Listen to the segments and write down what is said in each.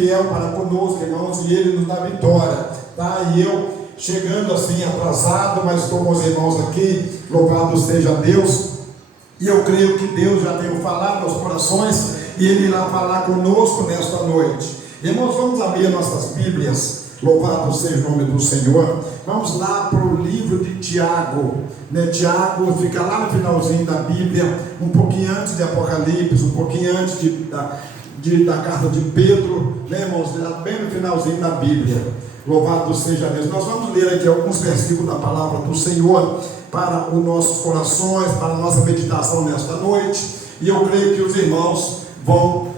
fiel para conosco, irmãos, e Ele nos dá vitória, tá? E eu chegando assim atrasado, mas estou com os irmãos aqui, louvado seja Deus, e eu creio que Deus já tem falado aos corações, e Ele irá falar conosco nesta noite. Irmãos, vamos abrir nossas Bíblias, louvado seja o nome do Senhor. Vamos lá para o livro de Tiago, né? Tiago fica lá no finalzinho da Bíblia, um pouquinho antes de Apocalipse, um pouquinho antes da carta de Pedro, né, irmãos? Bem no finalzinho da Bíblia, louvado seja Deus. Nós vamos ler aqui alguns versículos da palavra do Senhor para os nossos corações, para a nossa meditação nesta noite, e eu creio que os irmãos vão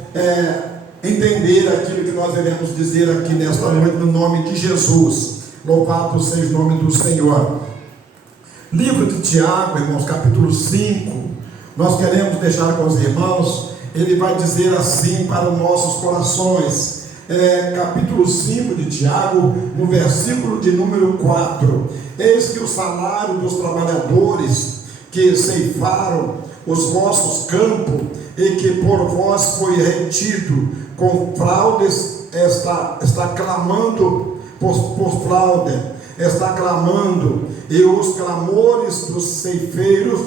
entender aquilo que nós iremos dizer aqui nesta noite, no nome de Jesus. Louvado seja o nome do Senhor. Livro de Tiago, irmãos, capítulo 5. Nós queremos deixar com os irmãos. Ele vai dizer assim para os nossos corações. Capítulo 5 de Tiago, no versículo de número 4. Eis que o salário dos trabalhadores que ceifaram os vossos campos, e que por vós foi retido com fraudes, está clamando por fraude, está clamando, e os clamores dos ceifeiros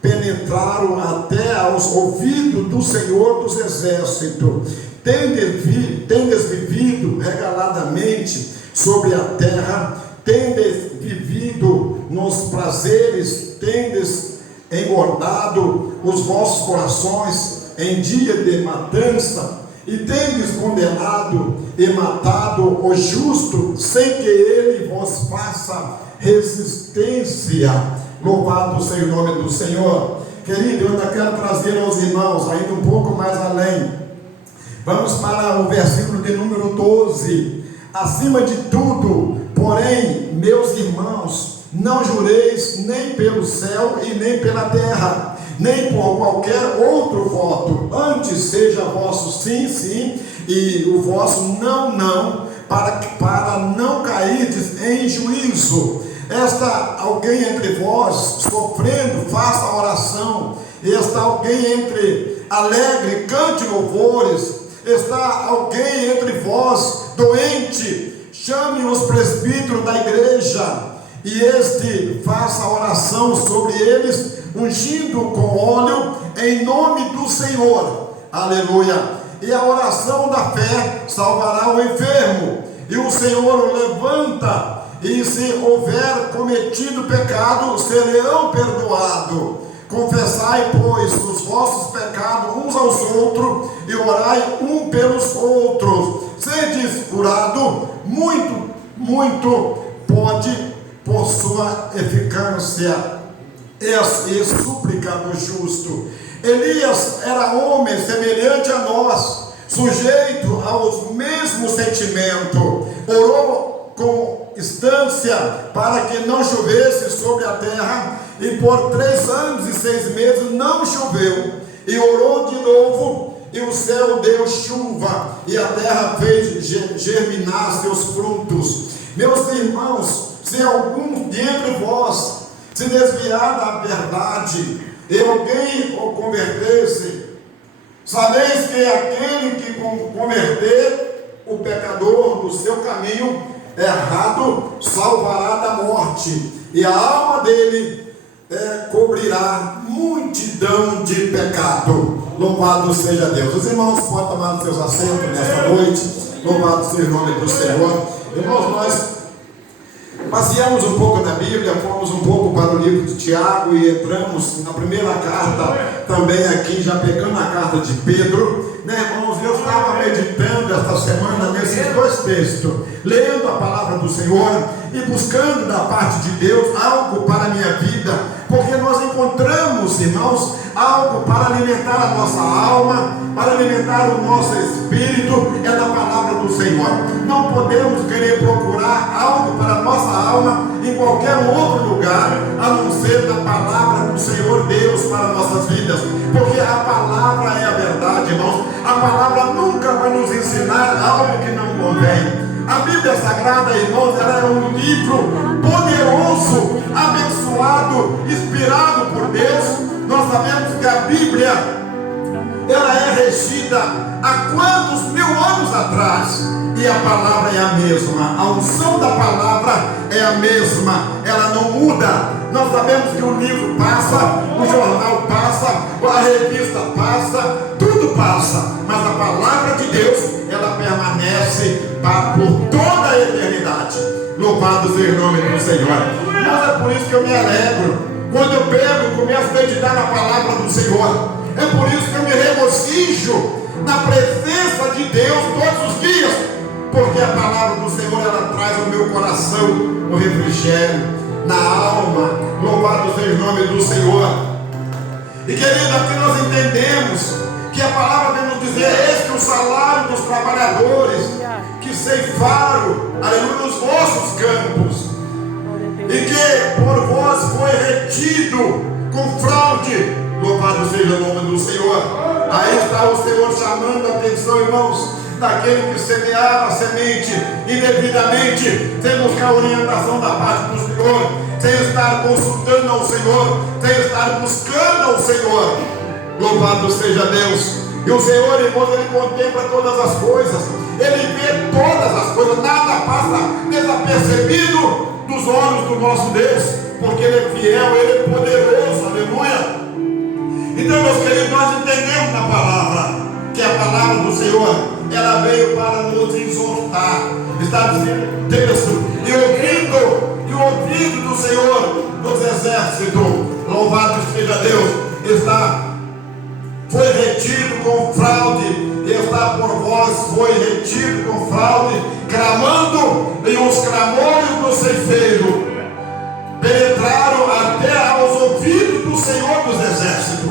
penetraram até aos ouvidos do Senhor dos Exércitos. Tendes vivido regaladamente sobre a terra, tendes vivido nos prazeres, tendes engordado os vossos corações em dia de matança, e tendes condenado e matado o justo, sem que ele vos faça resistência. Louvado seja o nome do Senhor. Querido, eu ainda quero trazer aos irmãos ainda um pouco mais além. Vamos para o versículo de número 12. Acima de tudo, porém, meus irmãos, não jureis nem pelo céu e nem pela terra, nem por qualquer outro voto. Antes seja vosso sim, sim, e o vosso não, não, para não cairdes em juízo. Está alguém entre vós sofrendo, faça oração. Está alguém entre alegre, cante louvores. Está alguém entre vós doente, chame os presbíteros da igreja, e este faça oração sobre eles, ungindo com óleo em nome do Senhor. Aleluia. E a oração da fé salvará o enfermo, e o Senhor o levanta, e se houver cometido pecado, serão perdoados. Confessai, pois, os vossos pecados uns aos outros, e orai um pelos outros. Sedes curado, muito pode por sua eficácia e súplica do justo. Elias era homem semelhante a nós, sujeito aos mesmos sentimentos. Orou com instância para que não chovesse sobre a terra, e por 3 anos e 6 meses não choveu. E orou de novo, e o céu deu chuva, e a terra fez germinar seus frutos. Meus irmãos, se algum de entre vós se desviar da verdade, e alguém o converter-se, sabeis que aquele que converter o pecador do seu caminho errado salvará da morte, e a alma dele cobrirá multidão de pecado. Louvado seja Deus. Os irmãos podem tomar os seus assentos nesta noite. Louvado seja o nome do Senhor. Irmãos, nós passeamos um pouco na Bíblia, fomos um pouco para o livro de Tiago e entramos na primeira carta, também aqui, já pegando a carta de Pedro, né, irmãos? Eu estava meditando esta semana nesses 2 textos, lendo a palavra do Senhor e buscando da parte de Deus algo para a minha vida, porque nós encontramos, irmãos, algo para alimentar a nossa alma, para alimentar o nosso espírito, é da palavra do Senhor. Não podemos querer procurar algo para a nossa alma em qualquer outro lugar, a não ser da palavra do Senhor Deus para nossas vidas, porque a palavra é a verdade, irmãos. A palavra nunca vai nos ensinar algo que não convém. A Bíblia Sagrada, irmãos, ela é um livro poderoso, abençoado, inspirado por Deus. Nós sabemos que a Bíblia, ela é regida há quantos mil anos atrás, e a palavra é a mesma, a unção da palavra é a mesma, ela não muda. Nós sabemos que o livro passa, o jornal passa, a revista passa, tudo passa, mas a palavra de Deus, ela permanece por toda a eternidade. Louvado seja o nome do Senhor. Mas é por isso que eu me alegro quando eu pego e começo a meditar na palavra do Senhor. É por isso que eu me regocijo na presença de Deus todos os dias, porque a palavra do Senhor, ela traz ao meu coração o refrigério na alma. Louvado seja o nome do Senhor. E querido, aqui nós entendemos que a palavra vem nos dizer: eis que o salário dos trabalhadores que ceifaram, aleluia, nos vossos campos, e que por vós foi retido com fraude. Louvado seja o nome do Senhor. Aí está o Senhor chamando a atenção, irmãos, daquele que semeava a semente indevidamente, sem buscar orientação da parte do Senhor, sem estar consultando ao Senhor, sem estar buscando ao Senhor. Louvado seja Deus. E o Senhor, irmãos, ele contempla todas as coisas, ele vê todas as coisas, nada passa desapercebido dos olhos do nosso Deus, porque ele é fiel, ele é poderoso. Aleluia. Então, meus queridos, nós entendemos na palavra que a palavra do Senhor, ela veio para nos exortar. Está dizendo o texto: e o ouvido do Senhor dos exércitos, louvado seja Deus, foi retido com fraude, e está por vós, foi retido com fraude, clamando, e os clamores do ceifeiro penetraram até aos ouvidos do Senhor dos exércitos.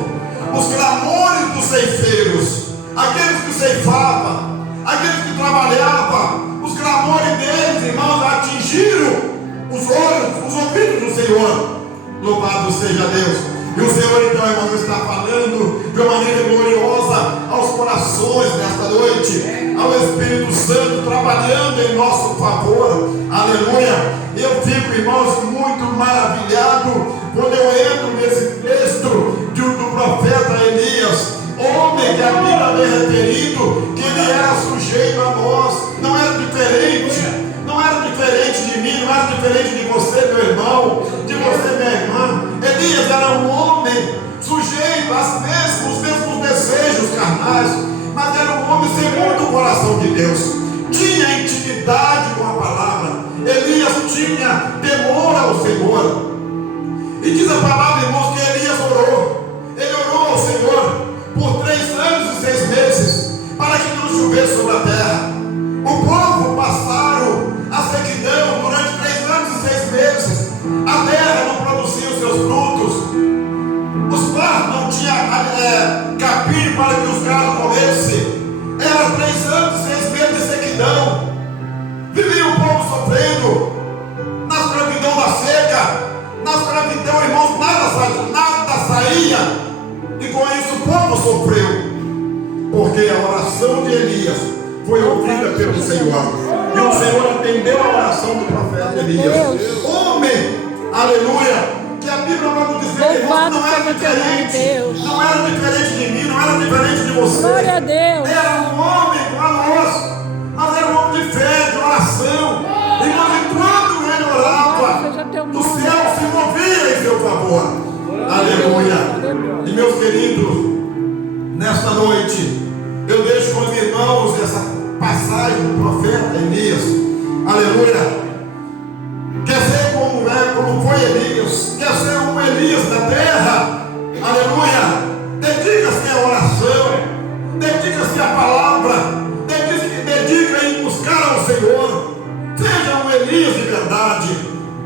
Os clamores dos ceifeiros, aqueles que ceifavam, aqueles que trabalhavam, os clamores deles, irmãos, atingiram os olhos, os ouvidos do Senhor. Louvado seja Deus. E o Senhor, então, irmãos, está falando de uma maneira gloriosa aos corações nesta noite, ao Espírito Santo trabalhando em nosso favor. Aleluia. Eu fico, irmãos, muito maravilhado quando eu entro nesse texto do profeta Elias, homem que a Bíblia vem referido que ele era sujeito a nós, não era diferente de mim, não era diferente de você, meu irmão, de você, minha irmã. Elias era um homem sujeito aos mesmos desejos carnais, mas era um homem segundo o coração de Deus, tinha intimidade com a palavra. Elias tinha temor ao Senhor, e diz a palavra, irmãos, que Elias orou. Ele orou ao Senhor por 3 anos e 6 meses para que não chovesse sobre a terra. O povo passaram a sequidão durante 3 anos e 6 meses. A terra não produzia os seus frutos, os pastos não tinham capim para que os gados comessem. Era 3 anos e 6 meses de sequidão. Vivia o povo sofrendo na escravidão da seca. Na escravidão, irmãos, nada saía, e com isso o povo sofreu, porque a oração de Elias foi ouvida pelo Senhor, e o Senhor atendeu a oração do profeta Elias. Homem, aleluia, que a Bíblia vai nos dizer, irmãos, não era diferente, não era diferente de mim, não era diferente de você. Glória a Deus. Era um homem igual a nós, mas era um homem de fé, de oração. E quando ele orava, o céu se movia em seu favor. Aleluia. E meus queridos, nesta noite eu deixo com os irmãos essa passagem do profeta Elias. Aleluia. Quer ser como foi Elias? Quer ser um Elias da terra? Aleluia. Dedica-se à oração, dedica-se à palavra, dedica em buscar ao Senhor. Seja um Elias de verdade,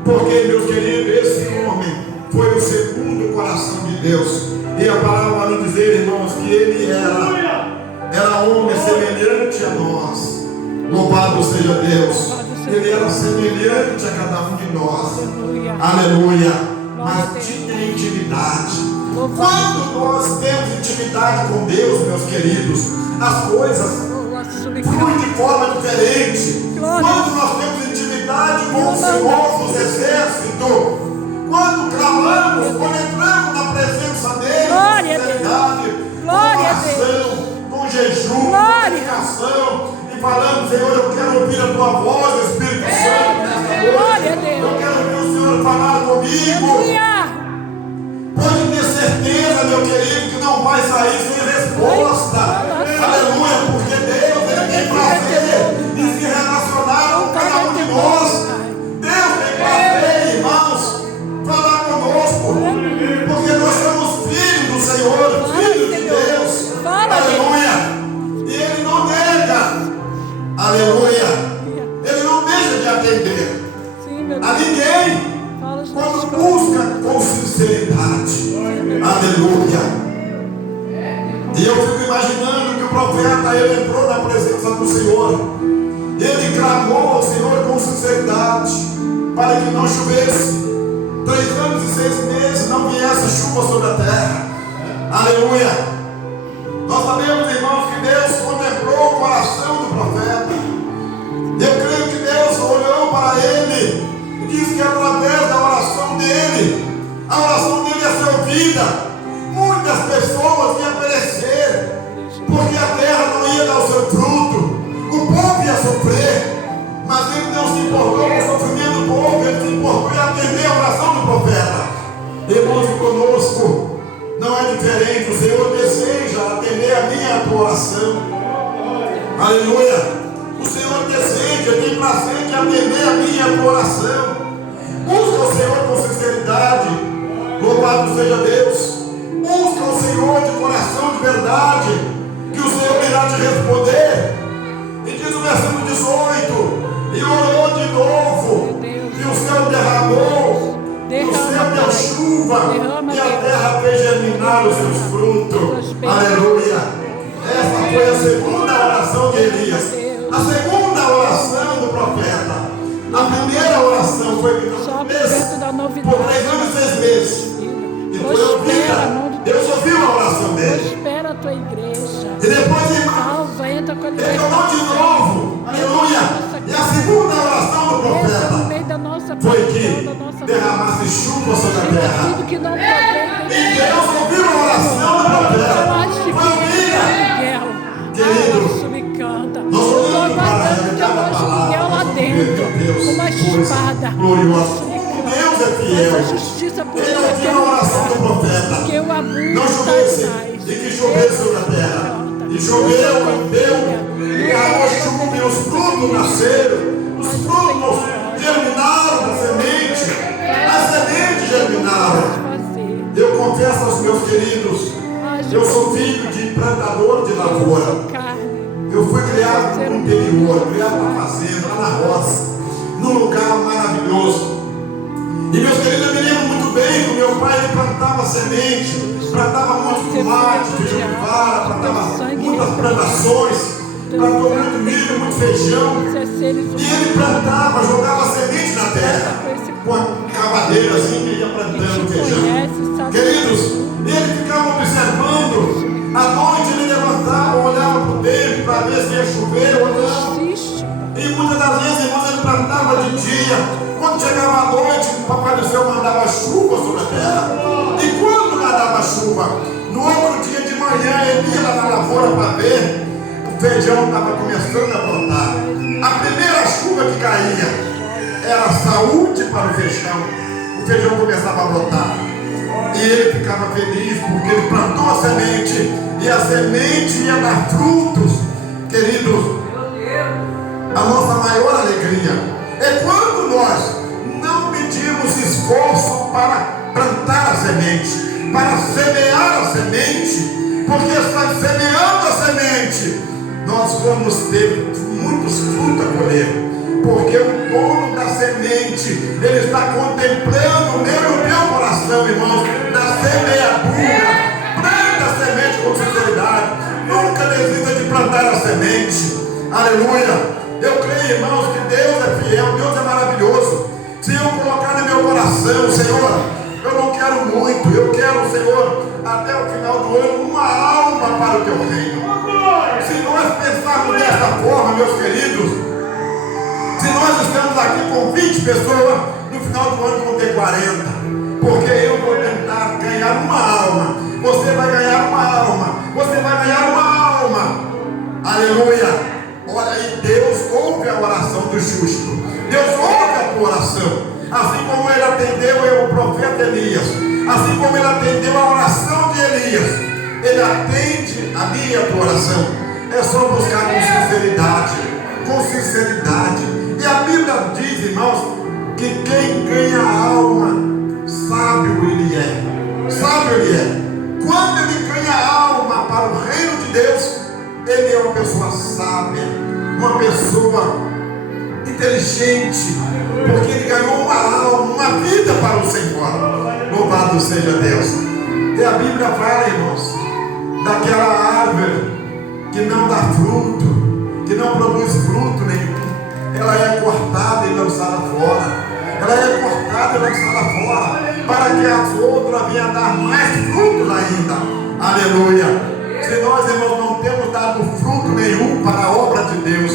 porque, meus queridos, esse homem foi o segundo coração de Deus. E a palavra vai nos dizer, irmãos, que ele era homem semelhante a nós. Louvado seja Deus. Ele era semelhante a cada um de nós. Aleluia. Mas tinha intimidade. Quando nós temos intimidade com Deus, meus queridos, as coisas fluem de forma diferente. Quando nós temos intimidade com o Senhor dos exércitos, quando clamamos, quando entramos na presença dele, com sinceridade, com oração, com jejum, e falando: Senhor, eu quero ouvir a tua voz, Espírito Santo, nesta noite. Eu quero ouvir o Senhor falar comigo. Pode ter certeza, meu querido, que não vai sair sem resposta. Aleluia, porque Deus, Ele tem prazer em se relacionar com cada um de nós. Deus tem prazer, irmãos, falar conosco, porque nós somos filhos do Senhor, filhos de Deus. Aleluia. E Ele não nega, aleluia, Ele não deixa de atender a ninguém quando busca com sinceridade. Aleluia. E eu fico imaginando que o profeta, ele entrou na presença do Senhor, ele clamou ao Senhor com sinceridade para que não chovesse. 3 anos e 6 meses não viesse chuva sobre a terra. Aleluia. Nós sabemos, irmãos, que Deus contemplou o coração do profeta. Eu creio que Deus olhou para ele e disse que através da oração dele, a oração dele ia ser ouvida. Muitas pessoas iam perecer, porque a terra não ia dar o seu fruto, o povo ia sofrer, mas ele não se importou com o sofrimento do povo, ele se importou em atender a oração do profeta. Irmãos, conosco não é diferente. O Senhor deseja atender a minha e a tua oração. Aleluia. O Senhor deseja, tem prazer de atender a minha e a tua oração. Busca o Senhor com sinceridade. Louvado seja Deus. Busca o Senhor de coração de verdade, que o Senhor irá te responder. E diz o versículo 18: e orou de novo, e o céu derramou, o céu deu chuva, e a terra fez germinar os seus frutos. Aleluia. Essa foi a segunda oração de Elias, a segunda oração do profeta. A primeira oração foi por 3 anos e 6 meses. E foi ouvida. Deus ouviu a oração dele. Prospera a tua igreja. E depois ele orou de novo. Aleluia. E a segunda oração do profeta foi que derramasse chuva sobre a terra. E Deus ouviu a oração do profeta. Foi ouvida. Querido, nós olhamos para ele, cada palavra, lá dentro, uma espada gloriosa. Deus é fiel. Ele ouviu a oração do profeta. Não chovesse, e que chovesse sobre a terra. E choveu, e deu, e derramou chuva, e os frutos nasceram. Os frutos germinaram da semente. As sementes germinaram. Eu confesso aos meus queridos, eu sou filho de plantador de lavoura. Eu fui criado no interior, criado na fazenda, lá na roça, num lugar maravilhoso. E meus queridos, eu me lembro muito bem que o meu pai ele plantava semente, plantava muito tomate, feijão de vara, plantava muitas plantações, plantou muito milho, muito feijão. E ele plantava, jogava semente na terra, com a cavadeira assim, que ia plantando feijão. Queridos, ele ficava observando. À noite ele levantava, olhava para o tempo para ver se ia chover ou não. E muitas das vezes, irmãos, ele plantava de dia. Quando chegava a noite, o Papai do Céu mandava chuva sobre a terra. E quando mandava chuva, no outro dia de manhã ele ia lá na lavoura para ver. O feijão estava começando a brotar. A primeira chuva que caía era saúde para o feijão. O feijão começava a brotar. E ele ficava feliz porque ele plantou a semente. E a semente ia dar frutos. Queridos, a nossa maior alegria é quando nós não pedimos esforço para plantar a semente, para semear a semente, porque está semeando a semente, nós vamos ter muitos frutos a colher, porque o dono da semente, ele está contemplando o meu e o meu coração, irmãos, da semeadura. Planta a semente com sinceridade, nunca desista de plantar a semente. Aleluia. Eu creio, irmãos, que Deus é fiel, Deus é maravilhoso. Se eu colocar no meu coração, Senhor, eu não quero muito, eu quero, Senhor, até o final do ano, uma alma para o teu reino. Se nós pensarmos dessa forma, meus queridos, se nós estamos aqui com 20 pessoas, no final do ano vão ter 40, porque eu vou tentar ganhar uma alma, você vai ganhar uma alma, você vai ganhar uma alma. Aleluia. Olha aí, Deus ouve a oração do justo. Deus ouve a tua oração. Assim como Ele atendeu o profeta Elias, assim como Ele atendeu a oração de Elias, Ele atende a minha e a tua oração. É só buscar com sinceridade. Com sinceridade. E a Bíblia diz, irmãos, que quem ganha a alma, sábio ele é. Sábio ele é. Quando ele ganha a alma para o reino de Deus, ele é uma pessoa sábia, uma pessoa inteligente, porque ele ganhou uma alma, uma vida para o Senhor. Louvado seja Deus. E a Bíblia fala, irmãos, daquela árvore que não dá fruto, que não produz fruto nenhum. Ela é cortada e lançada fora. Ela é cortada e lançada fora, para que as outras venham dar mais frutos ainda. Aleluia. Se nós, irmãos, não temos dado fruto nenhum para a obra de Deus,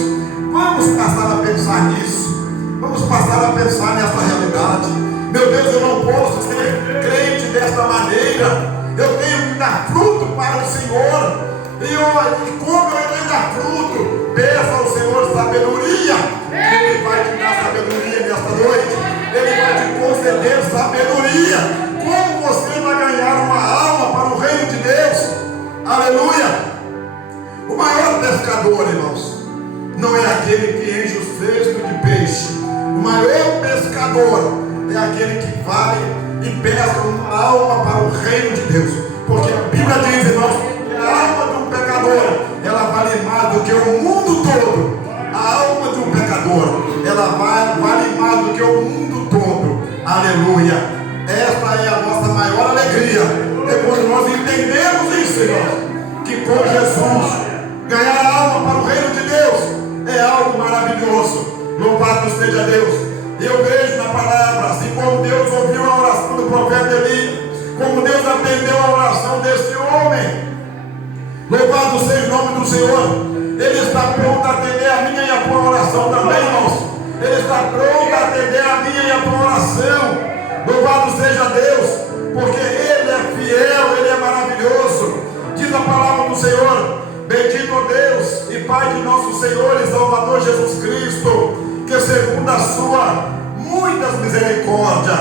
vamos passar a pensar nisso. Vamos passar a pensar nessa realidade. Meu Deus, eu não posso ser crente desta maneira. Eu tenho que dar fruto para o Senhor. E como eu tenho que dar fruto? Peça ao Senhor sabedoria. Ele vai te dar sabedoria nesta noite. Ele vai te conceder sabedoria. Como você vai ganhar uma alma para o reino de Deus? Aleluia. O maior pescador, irmãos, não é aquele que enche o cesto de peixe. O maior pescador é aquele que vai e pesca uma alma para o reino de Deus. Porque a Bíblia diz, irmãos, que a alma de um pecador, ela vale mais do que o mundo todo. A alma de um pecador, ela vale mais do que o mundo todo. Aleluia. Esta é a nossa maior alegria. É quando nós entendemos isso, irmãos, que com Jesus ganhar a alma para o reino de Deus é algo maravilhoso. Louvado seja Deus. Eu vejo na palavra, assim como Deus ouviu a oração do profeta Elias, como Deus atendeu a oração desse homem. Louvado seja o nome do Senhor. Ele está pronto a atender a minha e a tua oração também, irmãos. Ele está pronto a atender a minha e a tua oração. Louvado seja Deus, porque Ele é fiel, Ele é maravilhoso. Diz a palavra do Senhor: bendito Deus e Pai de nosso Senhor e Salvador Jesus Cristo, que segundo a sua muitas misericórdias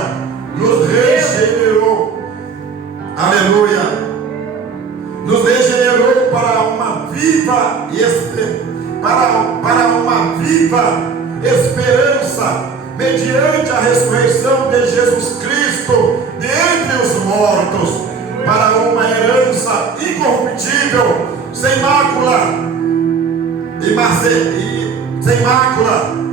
nos regenerou. Aleluia. Nos regenerou para uma viva esperança, mediante a ressurreição de Jesus Cristo de entre os mortos, para uma herança incorruptível, sem mácula,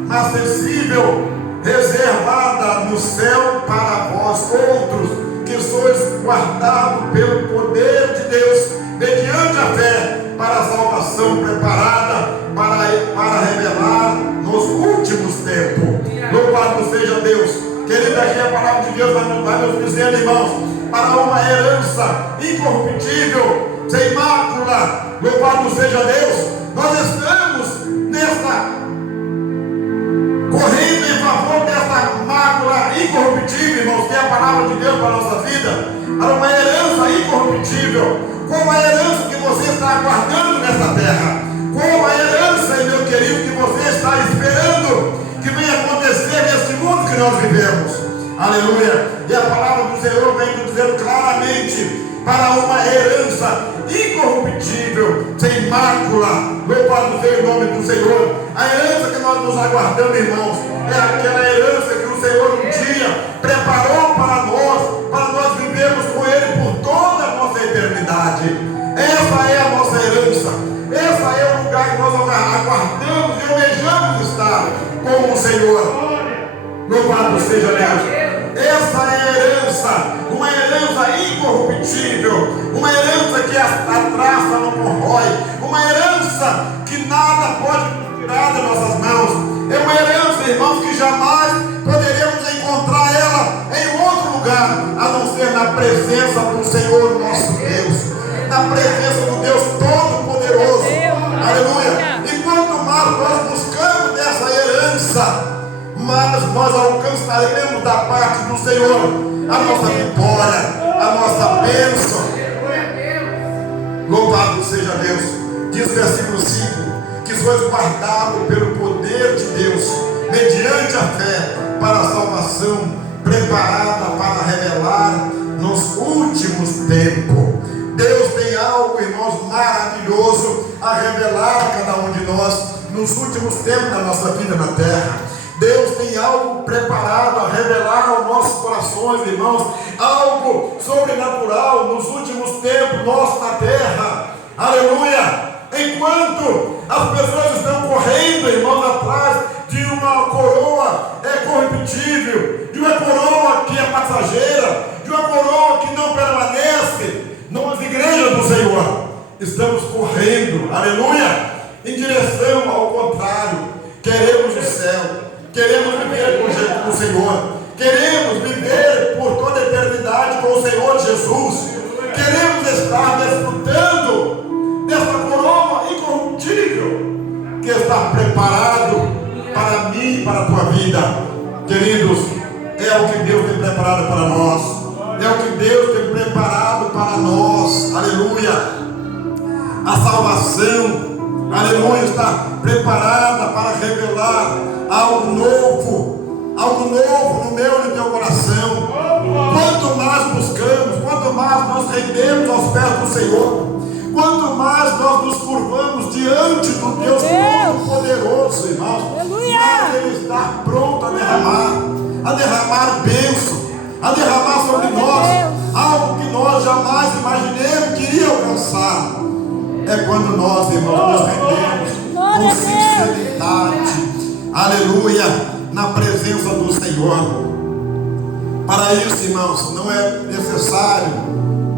inacessível, reservada no céu para vós outros, que sois guardados pelo poder de Deus, mediante a fé, para a salvação preparada para revelar nos últimos tempos. Louvado seja Deus. Querido, aqui a palavra de Deus vai nos dizer, irmãos, para uma herança incorruptível, sem mácula. Louvado seja Deus. Nós estamos correndo em favor dessa mácula incorruptível, irmãos, que é a palavra de Deus para a nossa vida, para uma herança incorruptível. Qual a herança que você está aguardando nessa terra? Qual a herança, meu querido, que você está esperando que venha acontecer neste mundo que nós vivemos? Aleluia. E a palavra do Senhor vem nos dizendo claramente: para uma herança incorruptível, sem mácula. Louvado seja o nome do Senhor. A herança que nós nos aguardamos, irmãos, é aquela herança que o Senhor um dia preparou para nós vivermos com Ele por toda a nossa eternidade. Essa é a nossa herança. Esse é o lugar que nós aguardamos e almejamos estar com o Senhor. Louvado seja Deus. Essa é a herança, uma herança incorruptível, uma herança que a traça não corrói, uma herança que nada pode tirar das nossas mãos. É uma herança, irmãos, que jamais poderemos encontrar ela em outro lugar, a não ser na presença do Senhor nosso Deus, na presença do Deus Todo-Poderoso. Aleluia. E quanto mais nós buscamos dessa herança, mas nós alcançaremos da parte do Senhor a nossa vitória, a nossa bênção. Louvado seja Deus. Diz o versículo 5: que sois guardados pelo poder de Deus, mediante a fé, para a salvação, preparada para revelar nos últimos tempos. Deus tem algo, irmãos, maravilhoso a revelar a cada um de nós nos últimos tempos da nossa vida na terra. Deus tem algo preparado a revelar aos nossos corações, irmãos, algo sobrenatural nos últimos tempos nossos na terra. Aleluia! Enquanto as pessoas estão correndo, irmãos, atrás de uma coroa corruptível, de uma coroa que é passageira, de uma coroa que não permanece, nós, igreja do Senhor, estamos correndo, aleluia, em direção ao contrário. Queremos o céu, queremos viver com o Senhor, queremos viver por toda a eternidade com o Senhor Jesus, queremos estar desfrutando dessa coroa incorruptível que está preparado para mim e para a tua vida. Queridos, é o que Deus tem preparado para nós, é o que Deus tem preparado para nós, aleluia. A salvação, aleluia, está preparada para revelar algo novo no meu e no teu coração. Quanto mais buscamos, quanto mais nós rendemos aos pés do Senhor, quanto mais nós nos curvamos diante do Deus Todo-Poderoso, irmãos, mais Ele está pronto a derramar bênção, a derramar sobre nós algo que nós jamais imaginemos que iria alcançar. É quando nós, irmãos, nos rendemos com sinceridade, aleluia, na presença do Senhor. Para isso, irmãos, não é necessário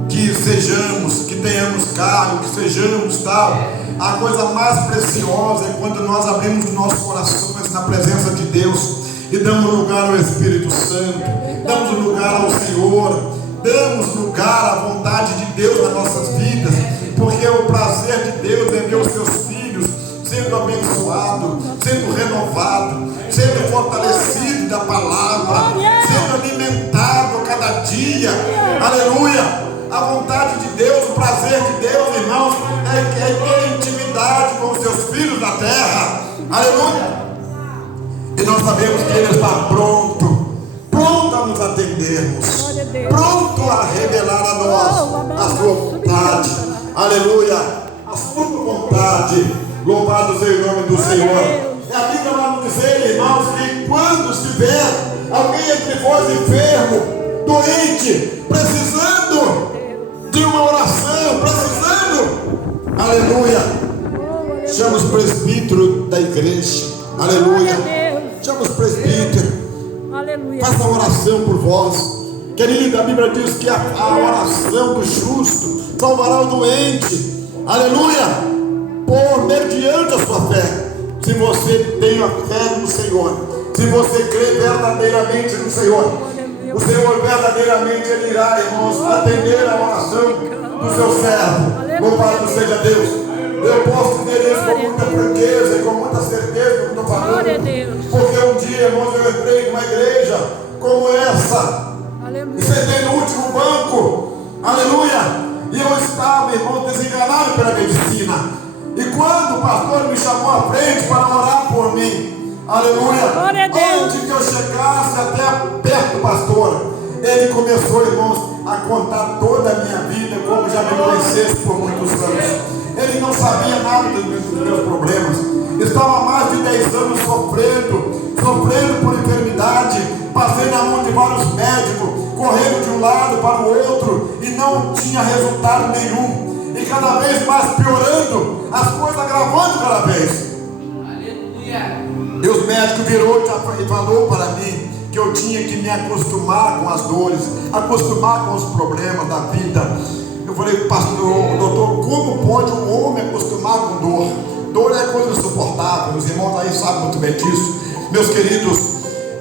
que tenhamos cargo, que sejamos tal. A coisa mais preciosa é quando nós abrimos os nossos corações na presença de Deus e damos lugar ao Espírito Santo, damos lugar ao Senhor, damos lugar à vontade de Deus nas nossas vidas, porque o prazer de Deus é ver os seus filhos sendo abençoados, sendo renovados, sendo fortalecidos da palavra, sendo alimentados cada dia, aleluia. A vontade de Deus, o prazer de Deus, irmãos, é ter intimidade com os seus filhos na terra, aleluia. E nós sabemos que Ele está pronto a nos atendermos, pronto a revelar a nós a sua vontade, aleluia, a sua vontade. Louvado seja o nome do Senhor. E a Bíblia vai nos dizer, irmãos, que quando estiver alguém entre vós enfermo, doente, precisando de uma oração, aleluia, chama os presbíteros da igreja, aleluia, chama os presbíteros, faça a oração por vós. Querida, a Bíblia diz que a oração do justo salvará o doente, aleluia, mediante a sua fé. Se você tem a fé no Senhor, se você crê verdadeiramente no Senhor, o Senhor verdadeiramente Ele irá, irmãos, atender a oração do seu servo. Louvado seja Deus. Eu posso dizer isso com muita franqueza e com muita certeza, como estou falando, porque um dia, irmãos, eu entrei numa igreja como essa, e sentei no último banco, aleluia, e eu estava, irmão, desenganado pela medicina. E quando o pastor me chamou à frente para orar por mim, aleluia, antes que eu chegasse até perto do pastor, ele começou, irmãos, a contar toda a minha vida, como já me conhecesse por muitos anos. Ele não sabia nada dos meus problemas. Estava há mais de 10 anos sofrendo por enfermidade. Passei na mão de vários médicos, correndo de um lado para o outro, e não tinha resultado nenhum. E cada vez mais piorando, as coisas agravando cada vez. Aleluia. E os médicos virou e falou para mim que eu tinha que me acostumar com as dores, acostumar com os problemas da vida. Eu falei, pastor, doutor, como pode um homem acostumar com dor? Dor é coisa insuportável, os irmãos aí sabem muito bem disso, meus queridos.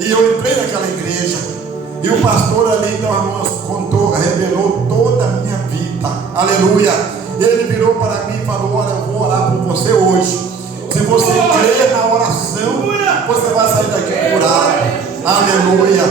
E eu entrei naquela igreja, e o pastor ali, então, irmãos, revelou toda a minha vida, aleluia. Ele virou para mim e falou, olha, eu vou orar por você hoje. Se você crer na oração, você vai sair daqui curado, aleluia.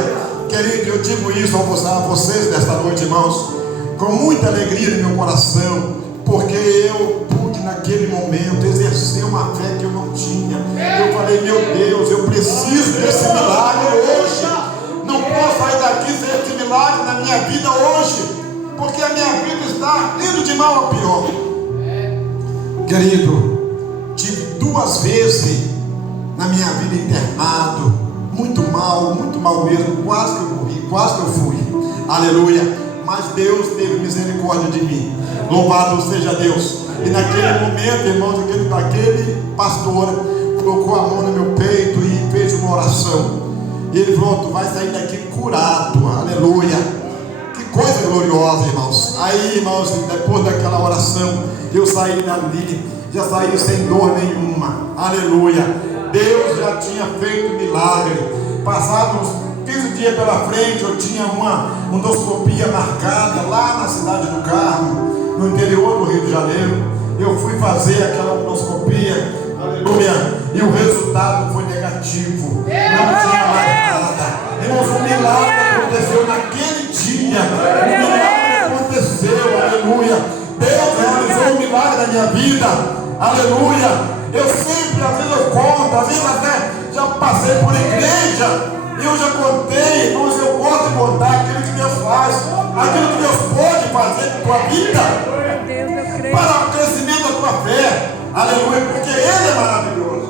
Querido, eu digo isso a vocês nesta noite, irmãos, com muita alegria no meu coração, porque eu pude naquele momento exercer uma fé que eu não tinha. Eu falei, meu Deus, eu preciso desse milagre hoje. Não posso sair daqui sem esse milagre na minha vida hoje, porque a minha vida está indo de mal a pior. Querido, tive 2 vezes na minha vida internado, muito mal mesmo, quase que eu morri, quase que eu fui, aleluia, mas Deus teve misericórdia de mim, louvado seja Deus. E naquele momento, irmãos, aquele pastor colocou a mão no meu peito e fez uma oração, e ele falou, tu vai sair daqui curado, aleluia. Que coisa gloriosa, irmãos. Aí, irmãos, depois daquela oração, eu saí dali, já saí sem dor nenhuma, aleluia. Deus já tinha feito milagre. Passados 15 dias pela frente, eu tinha uma endoscopia marcada lá na cidade do Carmo, no interior do Rio de Janeiro. Eu fui fazer aquela endoscopia, aleluia, e o resultado foi negativo. Não tinha mais nada. Irmãos, um milagre aconteceu naquele dia. Um milagre aconteceu, aleluia. Deus realizou um milagre na minha vida, aleluia. Eu sempre, às vezes eu conto, às vezes até já passei por igreja, e eu já contei, irmãos, eu gosto de contar aquilo que Deus faz, aquilo que Deus pode fazer na tua vida, para o crescimento da tua fé, aleluia, porque Ele é maravilhoso.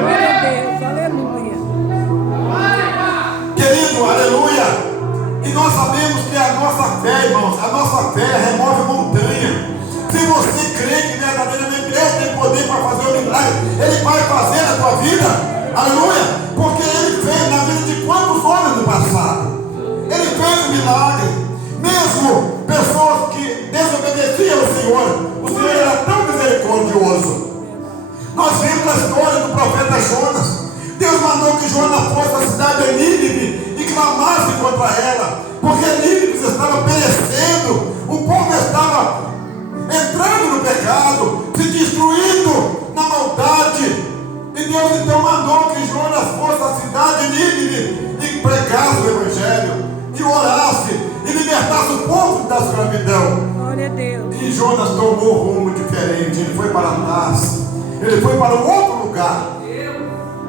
Glória a Deus, aleluia. Querido, aleluia. E nós sabemos que a nossa fé, irmãos, a nossa fé remove montanha. Se você crê que verdadeiramente Deus tem poder para fazer o milagre, Ele vai fazer na tua vida, aleluia, porque Ele fez na vida de quantos homens no passado. Ele fez um milagre, mesmo pessoas que desobedeciam ao Senhor, o Senhor era tão misericordioso. Nós vimos a história do profeta Jonas. Deus mandou que Jonas fosse à cidade de Nínive e clamasse contra ela, porque Nínive estava perecendo, o povo estava entrando no pecado, se destruindo na maldade. E Deus então mandou que Jonas fosse à cidade de Nínive e pregasse o Evangelho, e orasse, e libertasse o povo da escravidão. Glória a Deus. E Jonas tomou um rumo diferente, ele foi para Tarsis, ele foi para um outro lugar.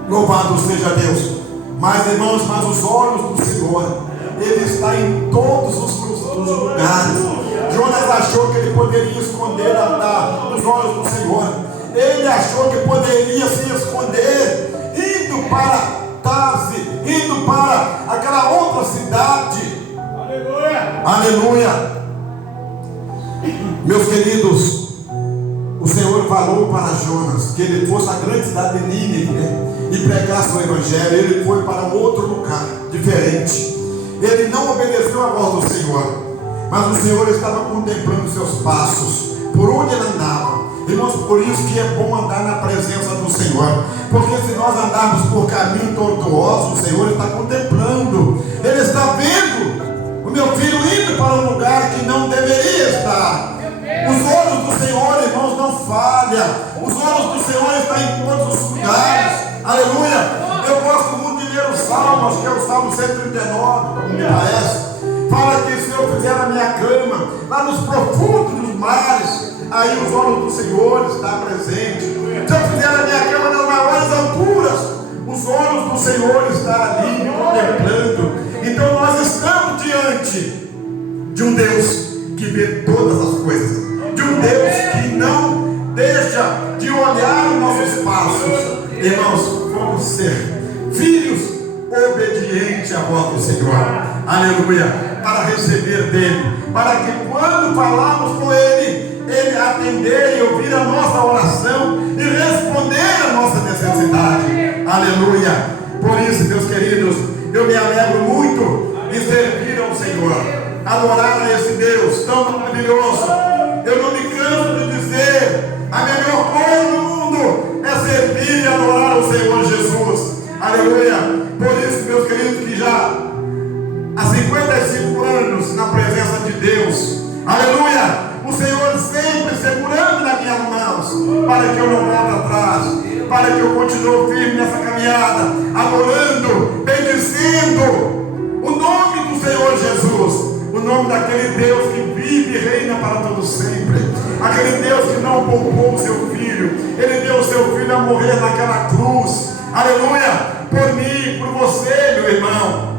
Louvado seja Deus. Mas, irmãos, mas os olhos do Senhor, Ele está em todos os lugares. Jonas achou que ele poderia esconder os olhos do Senhor. Ele achou que poderia se esconder, indo para Tarsis, indo para aquela outra cidade. Aleluia! Aleluia! Meus queridos, o Senhor falou para Jonas que ele fosse à grande cidade de Nínive, e pregasse o Evangelho. Ele foi para um outro lugar diferente. Ele não obedeceu à voz do Senhor, mas o Senhor estava contemplando seus passos, por onde ele andava. Irmãos, por isso que é bom andar na presença do Senhor, porque se nós andarmos por caminho tortuoso, o Senhor está contemplando, Ele está vendo o meu filho indo para um lugar que não deveria estar. Os olhos do Senhor, irmãos, não falham. Os olhos do Senhor estão em todos os lugares. Aleluia. Eu gosto muito de ler os Salmos, que é o Salmo 139, como me parece. Fala que se eu fizer a minha cama lá nos profundos dos mares, aí os olhos do Senhor estão presentes. Se eu fizer a minha cama nas maiores alturas, os olhos do Senhor estão ali me contemplando. Então nós estamos diante de um Deus que vê todas as coisas, de um Deus que não deixa de olhar os nossos passos. Irmãos, vamos ser filhos obedientes à voz do Senhor, aleluia, para receber dele, para que quando falarmos com ele, ele atender e ouvir a nossa oração e responder a nossa necessidade, aleluia. Por isso, meus queridos, eu me alegro muito em servir ao Senhor, adorar a esse Deus tão maravilhoso. Eu não me canso de dizer, a melhor coisa do mundo é servir e adorar o Senhor Jesus, aleluia. Por isso, meus queridos, que já há 55 anos na presença de Deus, aleluia, o Senhor sempre segurando nas minhas mãos, para que eu não volte atrás, para que eu continue firme nessa caminhada, adorando, bendizendo o nome do Senhor Jesus, o nome daquele Deus que vive e reina para todo sempre, aquele Deus que não poupou o seu filho, ele deu o seu filho a morrer naquela cruz, aleluia, por mim, por você, meu irmão,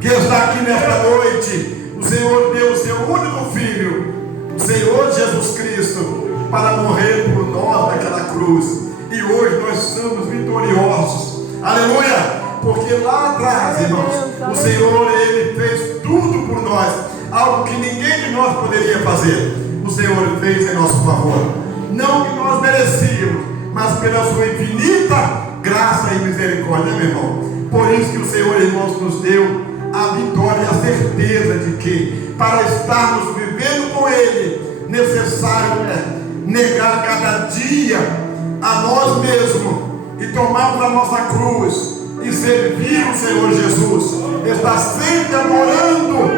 que está aqui nesta noite. O Senhor deu o seu único filho, o Senhor Jesus Cristo, para morrer por nós naquela cruz, e hoje nós somos vitoriosos, aleluia, porque lá atrás, irmãos, o Senhor, ele fez tudo por nós, algo que ninguém de nós poderia fazer. O Senhor fez em nosso favor, não que nós merecíamos, mas pela sua infinita graça e misericórdia, meu irmão. Por isso que o Senhor, irmãos, nos deu a vitória e a certeza de que para estarmos vivendo com ele, necessário é negar cada dia a nós mesmos e tomarmos a nossa cruz e servir o Senhor Jesus, estar sempre adorando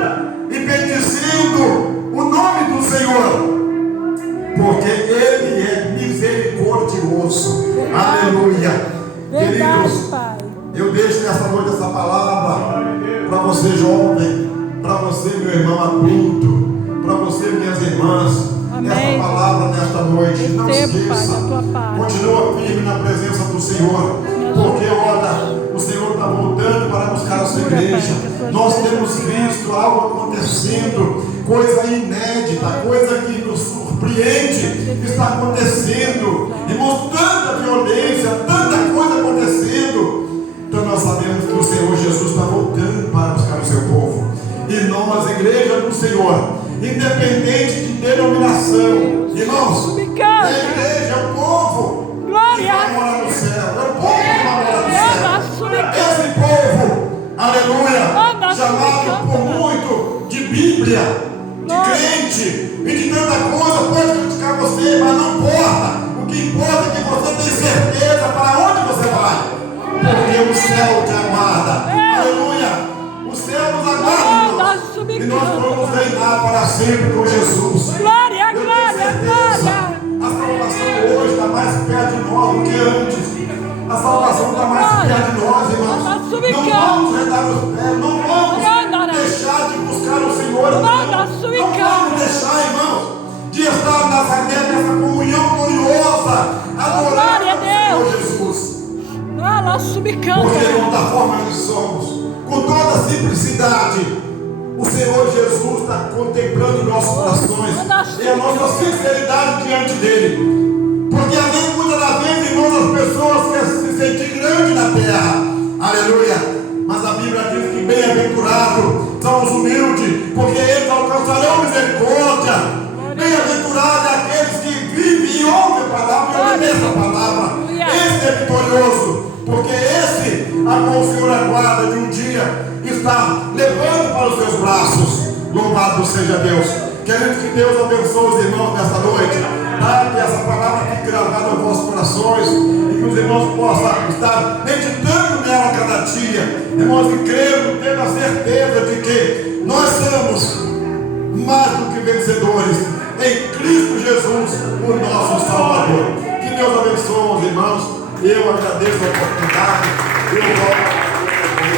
e bendizendo o nome do Senhor, porque ele é misericordioso. Aleluia. Queridos, eu deixo nessa noite essa palavra para você jovem, para você meu irmão adulto, para você minhas irmãs. Amém. Essa palavra nesta noite, não esqueça, Pai, continua firme na presença do Senhor, porque olha, o Senhor está voltando para buscar a sua igreja. Nós temos visto algo acontecendo, coisa inédita, coisa que nos surpreende, está acontecendo, irmãos, tanta violência, tanta coisa acontecendo. Então nós sabemos que o Senhor Jesus está voltando para buscar o seu povo, e nós, igreja do Senhor, independente de denominação, irmãos, a igreja é o povo que vai morar no céu, é o povo que vai morar no céu. Esse povo, aleluia, chamado por muito de Bíblia, de crente e de tanta coisa, pode criticar você, mas não importa. O que importa é que você tem certeza para onde você vai, porque o céu te aguarda, aleluia. O céu nos aguarda, e nós vamos reinar para sempre com Jesus. Glória, glória, glória. A salvação hoje está mais perto de nós do que antes. A salvação está mais perto de nós, irmãos. Não vamos redar os pés, não vamos deixar de buscar o Senhor. Não vamos deixar, irmãos, de estar nessa comunhão gloriosa, adorando o Senhor Jesus. Porque não da forma que somos, com toda simplicidade, o Senhor Jesus está contemplando nossos corações e a nossa sinceridade diante dele. Porque às vezes, muitas das vezes, irmãos, as pessoas querem se sentir grande na terra, aleluia. Mas a Bíblia diz que bem-aventurados são os humildes, porque eles alcançarão misericórdia. Bem-aventurados é aqueles que vivem e ouvem a palavra e obedecem a palavra. Esse é vitorioso, porque esse a qual o Senhor aguarda de um dia está levando para os seus braços. Louvado seja Deus. Queremos que Deus abençoe os irmãos nesta noite, tá? Que essa palavra fique gravada aos vossos corações e que os irmãos possam estar meditando nela cada dia. Irmãos, que cremos, tendo a certeza de que nós somos mais do que vencedores em Cristo Jesus, o nosso Salvador. Que Deus abençoe os irmãos. Eu agradeço a oportunidade. Eu volto